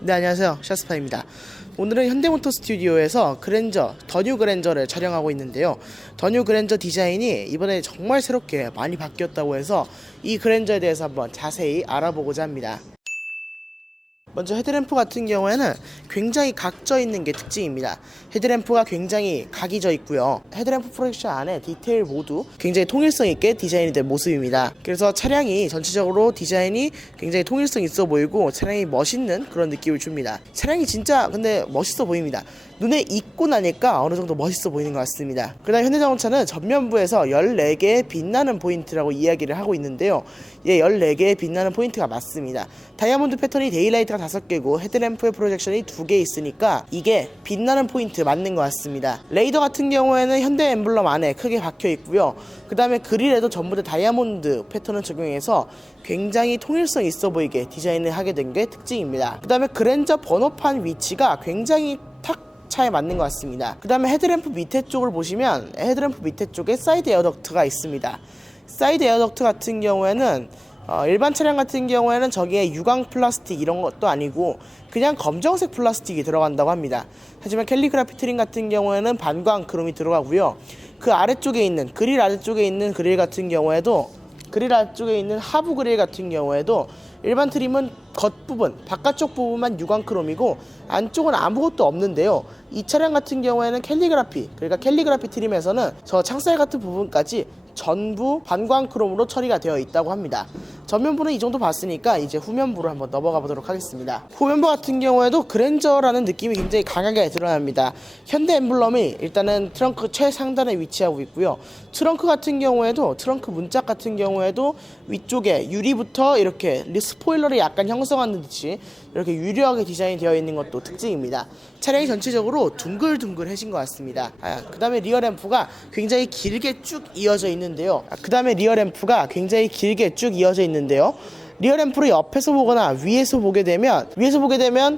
네, 안녕하세요. 샤스파입니다. 오늘은 현대모터 스튜디오에서 더 뉴 그랜저를 촬영하고 있는데요. 더 뉴 그랜저 디자인이 이번에 정말 새롭게 많이 바뀌었다고 해서 이 그랜저에 대해서 한번 자세히 알아보고자 합니다. 먼저 헤드램프 같은 경우에는 굉장히 각져 있는 게 특징입니다. 헤드램프가 굉장히 각이 져 있고요. 헤드램프 프로젝션 안에 디테일 모두 굉장히 통일성 있게 디자인이 된 모습입니다. 그래서 차량이 전체적으로 디자인이 굉장히 통일성 있어 보이고 차량이 멋있는 그런 느낌을 줍니다. 차량이 진짜 근데 멋있어 보입니다. 눈에 익고 나니까 어느 정도 멋있어 보이는 것 같습니다. 그다음 현대자동차는 전면부에서 14개의 빛나는 포인트라고 이야기를 하고 있는데요. 14개의 빛나는 포인트가 맞습니다. 다이아몬드 패턴이 데일라이트가 5개고 헤드램프의 프로젝션이 2개 있으니까 이게 빛나는 포인트 맞는 것 같습니다. 레이더 같은 경우에는 현대 엠블럼 안에 크게 박혀 있고요. 그 다음에 그릴에도 전부 다 다이아몬드 패턴을 적용해서 굉장히 통일성 있어 보이게 디자인을 하게 된 게 특징입니다. 그 다음에 그랜저 번호판 위치가 굉장히 차에 맞는 것 같습니다. 그 다음에 헤드램프 밑에 쪽을 보시면 헤드램프 밑에 쪽에 사이드 에어덕트가 있습니다. 사이드 에어덕트 같은 경우에는 일반 차량 같은 경우에는 저기에 유광 플라스틱 이런 것도 아니고 그냥 검정색 플라스틱이 들어간다고 합니다. 하지만 캘리그라피 트림 같은 경우에는 반광 크롬이 들어가고요. 그 아래쪽에 있는 그릴 아래쪽에 있는 그릴 같은 경우에도 그릴 아래쪽에 있는 하부 그릴 같은 경우에도 일반 트림은 겉부분, 바깥쪽 부분만 유광 크롬이고 안쪽은 아무것도 없는데요. 이 차량 같은 경우에는 그러니까 캘리그라피 트림에서는 저 창살 같은 부분까지 전부 반광 크롬으로 처리가 되어 있다고 합니다. 전면부는 이 정도 봤으니까 이제 후면부로 한번 넘어가 보도록 하겠습니다. 후면부 같은 경우에도 그랜저라는 느낌이 굉장히 강하게 드러납니다. 현대 엠블럼이 일단은 트렁크 최상단에 위치하고 있고요. 트렁크 같은 경우에도 트렁크 문짝 같은 경우에도 위쪽에 유리부터 이렇게 스포일러를 약간 형성한 듯이 이렇게 유려하게 디자인이 되어 있는 것도 특징입니다. 차량이 전체적으로 둥글둥글해진 것 같습니다. 그 다음에 리어 램프가 굉장히 길게 쭉 이어져 있는데요. 리어 램프를 옆에서 보거나 위에서 보게 되면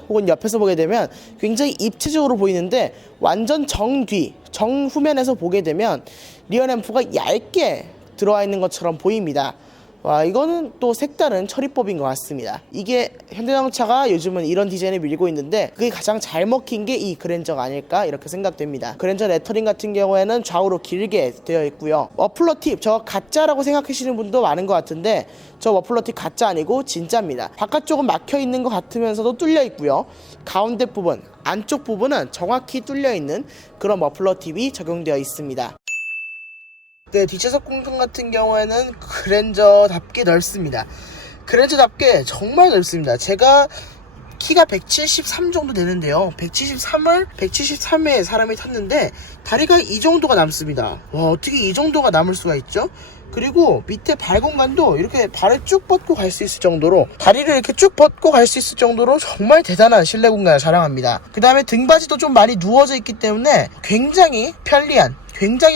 혹은 옆에서 보게 되면 굉장히 입체적으로 보이는데 완전 정후면에서 보게 되면 리어 램프가 얇게 들어와 있는 것처럼 보입니다. 와, 이거는 또 색다른 처리법인 것 같습니다. 이게 현대자동차가 요즘은 이런 디자인을 밀고 있는데 그게 가장 잘 먹힌 게 이 그랜저가 아닐까 이렇게 생각됩니다. 그랜저 레터링 같은 경우에는 좌우로 길게 되어 있고요. 머플러 팁, 저 가짜라고 생각하시는 분도 많은 것 같은데 저 머플러 팁 가짜 아니고 진짜입니다. 바깥쪽은 막혀 있는 것 같으면서도 뚫려 있고요. 가운데 부분, 안쪽 부분은 정확히 뚫려 있는 그런 머플러 팁이 적용되어 있습니다. 네, 뒷좌석 공간 같은 경우에는 그랜저답게 넓습니다. 그랜저답게 정말 넓습니다. 제가 키가 173 정도 되는데요. 173에 사람이 탔는데 다리가 이 정도가 남습니다. 와, 어떻게 이 정도가 남을 수가 있죠? 그리고 밑에 발 공간도 이렇게 발을 쭉 뻗고 갈 수 있을 정도로 다리를 이렇게 쭉 뻗고 갈 수 있을 정도로 정말 대단한 실내 공간을 자랑합니다. 그 다음에 등받이도 좀 많이 누워져 있기 때문에 굉장히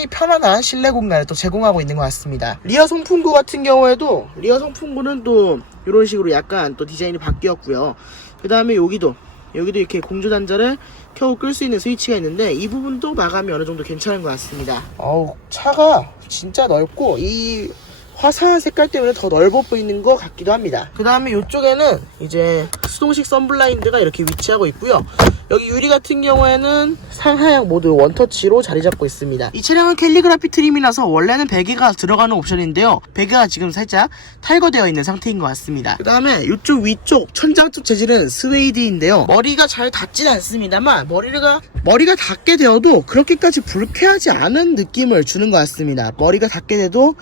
편안한 실내 공간을 또 제공하고 있는 것 같습니다. 리어 송풍구 같은 경우에도 리어 송풍구는 또 이런 식으로 약간 또 디자인이 바뀌었고요. 그 다음에 여기도 이렇게 공조 단자를 켜고 끌 수 있는 스위치가 있는데 이 부분도 마감이 어느 정도 괜찮은 것 같습니다. 차가 진짜 넓고 이 화사한 색깔 때문에 더 넓어 보이는 것 같기도 합니다. 그 다음에 이쪽에는 이제 수동식 선블라인드가 이렇게 위치하고 있고요. 여기 유리 같은 경우에는 상하향 모드 원터치로 자리 잡고 있습니다. 이 차량은 캘리그라피 트림이라서 원래는 베개가 들어가는 옵션인데요. 베개가 지금 살짝 탈거되어 있는 상태인 것 같습니다. 그 다음에 이쪽 위쪽 천장 쪽 재질은 스웨이드인데요. 머리가 잘 닿진 않습니다만 머리가 닿게 되어도 그렇게까지 불쾌하지 않은 느낌을 주는 것 같습니다. 머리가 닿게 돼도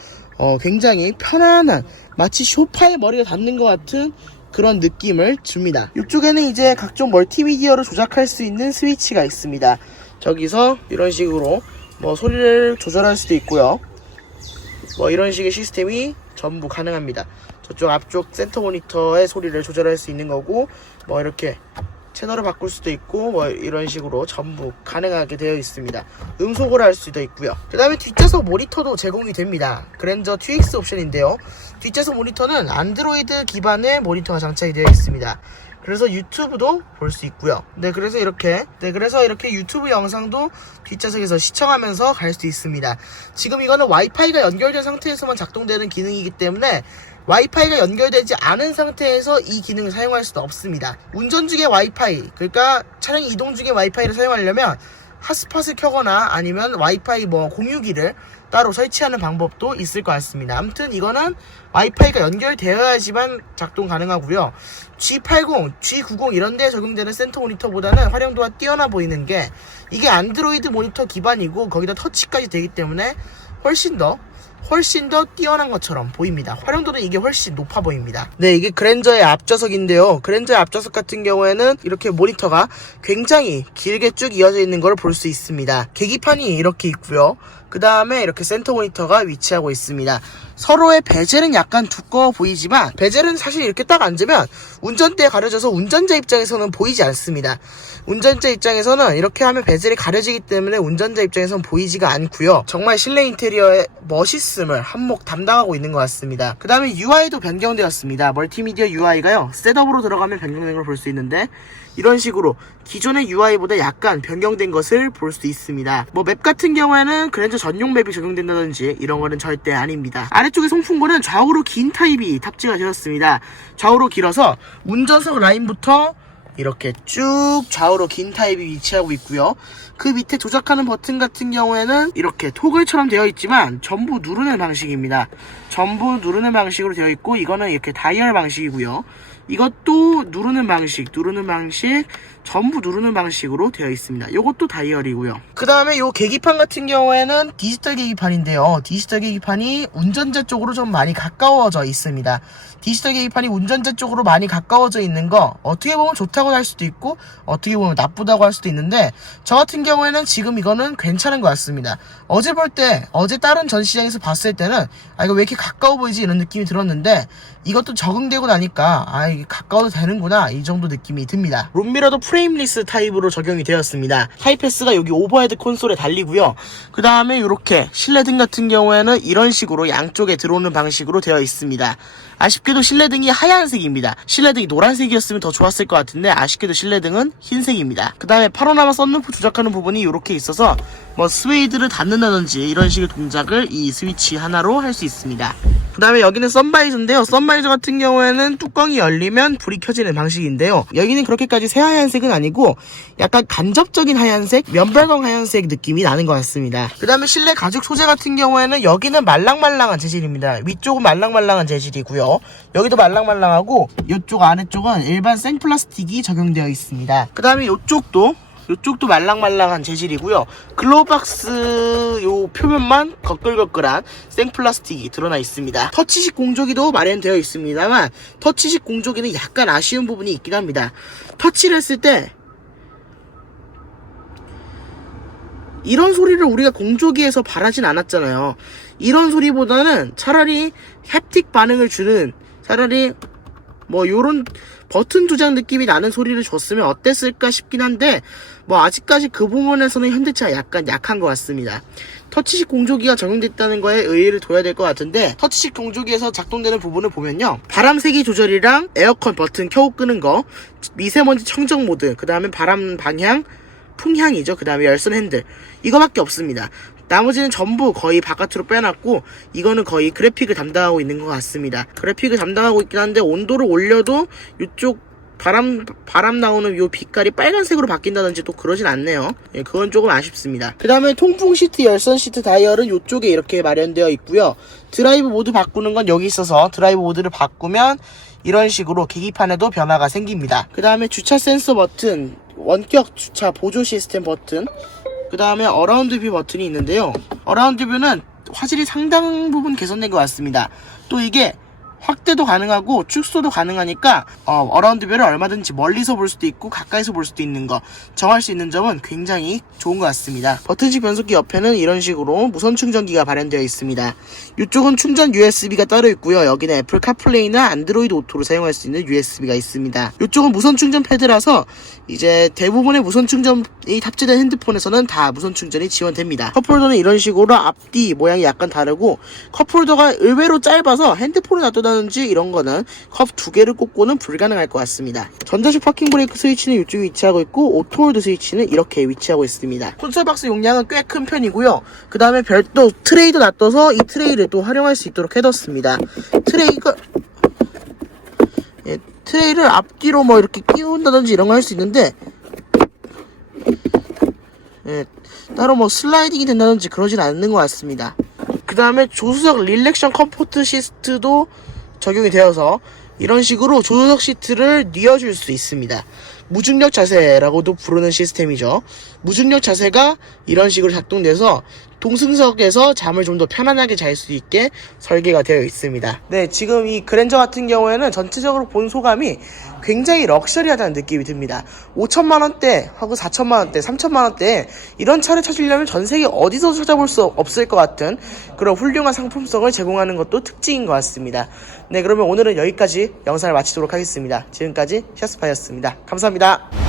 굉장히 편안한 마치 소파에 머리가 닿는 것 같은 그런 느낌을 줍니다. 이쪽에는 이제 각종 멀티미디어를 조작할 수 있는 스위치가 있습니다. 저기서 이런 식으로 소리를 조절할 수도 있고요. 이런 식의 시스템이 전부 가능합니다. 저쪽 앞쪽 센터 모니터의 소리를 조절할 수 있는 거고 이렇게 채널을 바꿀 수도 있고 이런 식으로 전부 가능하게 되어 있습니다. 음속을 할 수도 있고요. 그 다음에 뒷좌석 모니터도 제공이 됩니다. 그랜저 TX 옵션인데요. 뒷좌석 모니터는 안드로이드 기반의 모니터가 장착이 되어 있습니다. 그래서 유튜브도 볼 수 있고요. 네, 그래서 이렇게 유튜브 영상도 뒷좌석에서 시청하면서 갈 수 있습니다. 지금 이거는 와이파이가 연결된 상태에서만 작동되는 기능이기 때문에 와이파이가 연결되지 않은 상태에서 이 기능을 사용할 수는 없습니다. 운전 중에 와이파이, 그러니까 차량 이동 중에 와이파이를 사용하려면 핫스팟을 켜거나 아니면 와이파이 공유기를 따로 설치하는 방법도 있을 것 같습니다. 아무튼 이거는 와이파이가 연결되어야지만 작동 가능하고요. G80, G90 이런 데 적용되는 센터 모니터보다는 활용도가 뛰어나 보이는 게 이게 안드로이드 모니터 기반이고 거기다 터치까지 되기 때문에 훨씬 더 뛰어난 것처럼 보입니다. 활용도는 이게 훨씬 높아 보입니다. 네, 이게 그랜저의 앞좌석인데요. 그랜저의 앞좌석 같은 경우에는 이렇게 모니터가 굉장히 길게 쭉 이어져 있는 걸 볼 수 있습니다. 계기판이 이렇게 있고요. 그 다음에 이렇게 센터 모니터가 위치하고 있습니다. 서로의 베젤은 약간 두꺼워 보이지만 베젤은 사실 이렇게 딱 앉으면 운전대에 가려져서 운전자 입장에서는 보이지 않습니다. 운전자 입장에서는 이렇게 하면 베젤이 가려지기 때문에 운전자 입장에서는 보이지가 않고요. 정말 실내 인테리어의 멋있음을 한몫 담당하고 있는 것 같습니다. 그 다음에 UI도 변경되었습니다. 멀티미디어 UI가요, 셋업으로 들어가면 변경된 걸 볼 수 있는데 이런 식으로 기존의 UI보다 약간 변경된 것을 볼 수 있습니다. 맵 같은 경우에는 그랜저 전용 맵이 적용된다든지 이런 거는 절대 아닙니다. 아래쪽에 송풍구는 좌우로 긴 타입이 탑재가 되었습니다. 좌우로 길어서 운전석 라인부터 이렇게 쭉 좌우로 긴 타입이 위치하고 있고요. 그 밑에 조작하는 버튼 같은 경우에는 이렇게 토글처럼 되어 있지만 전부 누르는 방식입니다. 전부 누르는 방식으로 되어 있고 이거는 이렇게 다이얼 방식이고요. 이것도 누르는 방식, 전부 누르는 방식으로 되어 있습니다. 이것도 다이얼이고요. 그 다음에 이 계기판 같은 경우에는 디지털 계기판인데요. 디지털 계기판이 운전자 쪽으로 좀 많이 가까워져 있습니다. 디지털 계기판이 운전자 쪽으로 많이 가까워져 있는 거 어떻게 보면 좋다고 할 수도 있고 어떻게 보면 나쁘다고 할 수도 있는데 저 같은 경우에는 지금 이거는 괜찮은 것 같습니다. 어제 다른 전시장에서 봤을 때는 이거 왜 이렇게 가까워 보이지 이런 느낌이 들었는데 이것도 적응되고 나니까 이게 가까워도 되는구나 이 정도 느낌이 듭니다. 룸미러도 프레임리스 타입으로 적용이 되었습니다. 하이패스가 여기 오버헤드 콘솔에 달리고요. 그 다음에 이렇게 실내등 같은 경우에는 이런 식으로 양쪽에 들어오는 방식으로 되어 있습니다. 아쉽게도 실내등이 하얀색입니다. 실내등이 노란색이었으면 더 좋았을 것 같은데 아쉽게도 실내등은 흰색입니다. 그 다음에 파노라마 썬루프 조작하는 부분이 이렇게 있어서 스웨이드를 닫는다든지 이런 식의 동작을 이 스위치 하나로 할 수 있습니다. 그 다음에 여기는 썬바이저인데요. 썬바이저 같은 경우에는 뚜껑이 열리면 불이 켜지는 방식인데요. 여기는 그렇게까지 새하얀색은 아니고 약간 간접적인 하얀색, 면발광 하얀색 느낌이 나는 것 같습니다. 그 다음에 실내 가죽 소재 같은 경우에는 여기는 말랑말랑한 재질입니다. 위쪽은 말랑말랑한 재질이고요. 여기도 말랑말랑하고 이쪽 아래쪽은 일반 생플라스틱이 적용되어 있습니다. 그 다음에 이쪽도 말랑말랑한 재질이고요. 글로우박스 요 표면만 거끌거끌한 생플라스틱이 드러나 있습니다. 터치식 공조기도 마련되어 있습니다만 터치식 공조기는 약간 아쉬운 부분이 있긴 합니다. 터치를 했을 때 이런 소리를 우리가 공조기에서 바라진 않았잖아요. 이런 소리보다는 차라리 햅틱 반응을 주는 차라리 요런 버튼 조작 느낌이 나는 소리를 줬으면 어땠을까 싶긴 한데 아직까지 그 부분에서는 현대차가 약간 약한 것 같습니다. 터치식 공조기가 적용됐다는 거에 의의를 둬야 될 것 같은데 터치식 공조기에서 작동되는 부분을 보면요, 바람 세기 조절이랑 에어컨 버튼 켜고 끄는 거, 미세먼지 청정 모드, 그 다음에 바람 방향, 풍향이죠. 그 다음에 열선 핸들, 이거밖에 없습니다. 나머지는 전부 거의 바깥으로 빼놨고 이거는 거의 그래픽을 담당하고 있는 것 같습니다. 그래픽을 담당하고 있긴 한데 온도를 올려도 이쪽 바람 나오는 요 빛깔이 빨간색으로 바뀐다든지 또 그러진 않네요. 그건 조금 아쉽습니다. 그 다음에 통풍 시트, 열선 시트 다이얼은 이쪽에 이렇게 마련되어 있고요. 드라이브 모드 바꾸는 건 여기 있어서 드라이브 모드를 바꾸면 이런 식으로 계기판에도 변화가 생깁니다. 그 다음에 주차 센서 버튼, 원격 주차 보조 시스템 버튼, 그 다음에 어라운드 뷰 버튼이 있는데요. 어라운드 뷰는 화질이 상당 부분 개선된 것 같습니다. 또 이게 확대도 가능하고 축소도 가능하니까 어라운드 뷰를 얼마든지 멀리서 볼 수도 있고 가까이서 볼 수도 있는 거 정할 수 있는 점은 굉장히 좋은 것 같습니다. 버튼식 변속기 옆에는 이런 식으로 무선 충전기가 발현되어 있습니다. 이쪽은 충전 USB가 따로 있고요. 여기는 애플 카플레이나 안드로이드 오토로 사용할 수 있는 USB가 있습니다. 이쪽은 무선 충전 패드라서 이제 대부분의 무선 충전이 탑재된 핸드폰에서는 다 무선 충전이 지원됩니다. 컵홀더는 이런 식으로 앞뒤 모양이 약간 다르고 컵홀더가 의외로 짧아서 핸드폰을 놔두다 꽂는다든지 이런 거는 컵 2개를 꽂고는 불가능할 것 같습니다. 전자식 파킹 브레이크 스위치는 이쪽에 위치하고 있고 오토홀드 스위치는 이렇게 위치하고 있습니다. 콘솔 박스 용량은 꽤 큰 편이고요. 그 다음에 별도 트레이도 놔둬서 이 트레이를 또 활용할 수 있도록 해뒀습니다. 트레이를 앞뒤로 뭐 이렇게 끼운다든지 이런 거 할 수 있는데 따로 뭐 슬라이딩이 된다든지 그러진 않는 것 같습니다. 그 다음에 조수석 릴렉션 컴포트 시트도 적용이 되어서 이런 식으로 조수석 시트를 뉘어줄 수 있습니다. 무중력 자세라고도 부르는 시스템이죠. 무중력 자세가 이런 식으로 작동돼서 동승석에서 잠을 좀 더 편안하게 잘 수 있게 설계가 되어 있습니다. 네, 지금 이 그랜저 같은 경우에는 전체적으로 본 소감이 굉장히 럭셔리하다는 느낌이 듭니다. 5천만원대 하고 4천만원대, 3천만원대 이런 차를 찾으려면 전세계 어디서도 찾아볼 수 없을 것 같은 그런 훌륭한 상품성을 제공하는 것도 특징인 것 같습니다. 네, 그러면 오늘은 여기까지 영상을 마치도록 하겠습니다. 지금까지 샤스파이였습니다. 감사합니다.